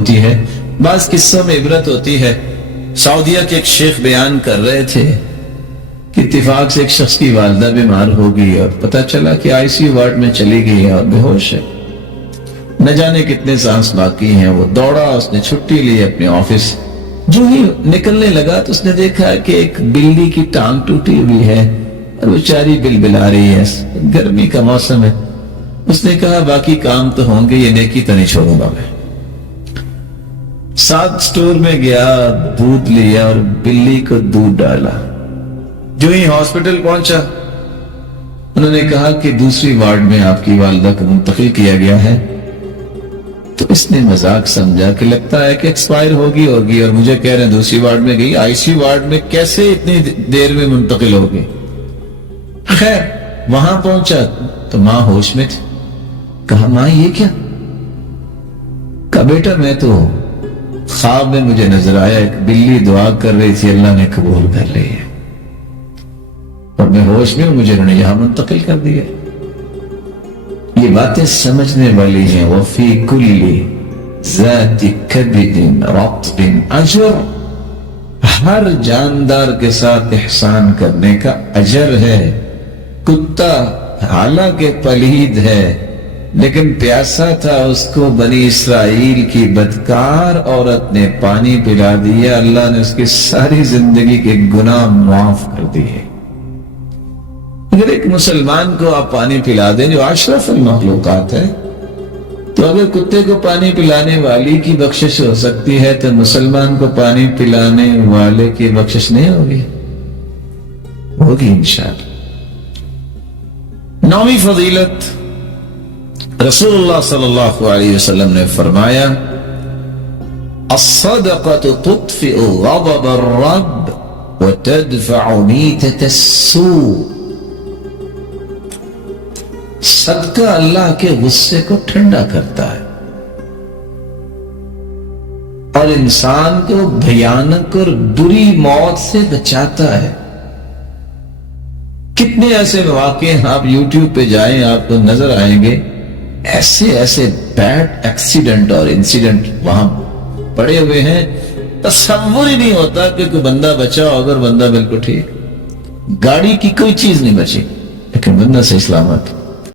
ہوتی ہے، بعض قصوں میں عبرت ہوتی ہے۔ سعودیہ کے ایک شیخ بیان کر رہے تھے کہ اتفاق سے ایک شخص کی والدہ بیمار ہو گئی اور پتہ چلا کہ آئی سی یو وارڈ میں چلی گئی ہے اور بے ہوش ہے، نہ جانے کتنے سانس باقی ہیں۔ وہ دوڑا، اس نے چھٹی لی اپنے آفس، جو ہی نکلنے لگا تو اس نے دیکھا کہ ایک بلی کی ٹانگ ٹوٹی ہوئی ہے اور بیچاری بلبلا رہی ہے، گرمی کا موسم ہے۔ اس نے کہا باقی کام تو ہوں گے، یہ نیکی تو نہیں چھوڑوں گا میں۔ ساتھ سٹور میں گیا، دودھ لیا اور بلی کو دودھ ڈالا۔ جو ہی ہاسپٹل پہنچا، انہوں نے کہا کہ دوسری وارڈ میں آپ کی والدہ کو منتقل کیا گیا ہے۔ تو اس نے مذاق سمجھا کہ لگتا ہے کہ ایکسپائر ہوگی اور مجھے کہہ رہے ہیں دوسری وارڈ میں گئی، آئی سی وارڈ میں کیسے اتنی دیر میں منتقل ہوگی؟ خیر وہاں پہنچا تو ماں ہوش میں تھی۔ کہا ماں یہ کیا؟ کہا بیٹا میں تو خواب میں مجھے نظر آیا ایک بلی دعا کر رہی تھی، اللہ نے قبول کر لی ہے اور میں ہوش میں ہوں، مجھے انہوں نے یہاں منتقل کر دیا۔ یہ باتیں سمجھنے والی ہیں۔ وفی کل ذات کبد رطب اجر، ہر جاندار کے ساتھ احسان کرنے کا اجر ہے۔ کتا حالانکہ پلید ہے لیکن پیاسا تھا، اس کو بنی اسرائیل کی بدکار عورت نے پانی پلا دیا، اللہ نے اس کی ساری زندگی کے گناہ معاف کر دیے۔ اگر ایک مسلمان کو آپ پانی پلا دیں جو اشرف المخلوقات ہے، تو اگر کتے کو پانی پلانے والی کی بخشش ہو سکتی ہے تو مسلمان کو پانی پلانے والے کی بخشش نہیں ہوگی؟ ہوگی انشاءاللہ۔ 9ویں فضیلت، رسول اللہ صلی اللہ علیہ وسلم نے فرمایا الصدقۃ تطفئ غضب الرب وتدفع میتۃ السوء، صدقہ اللہ کے غصے کو ٹھنڈا کرتا ہے اور انسان کو بھیانک اور بری موت سے بچاتا ہے۔ کتنے ایسے مواقع آپ یوٹیوب پہ جائیں آپ کو نظر آئیں گے، ایسے بیڈ ایکسیڈنٹ اور انسیڈنٹ وہاں پڑے ہوئے ہیں، تصور ہی نہیں ہوتا کہ کوئی بندہ بچا ہوگا، بندہ بالکل ٹھیک، گاڑی کی کوئی چیز نہیں بچی لیکن بندہ صحیح سلامت۔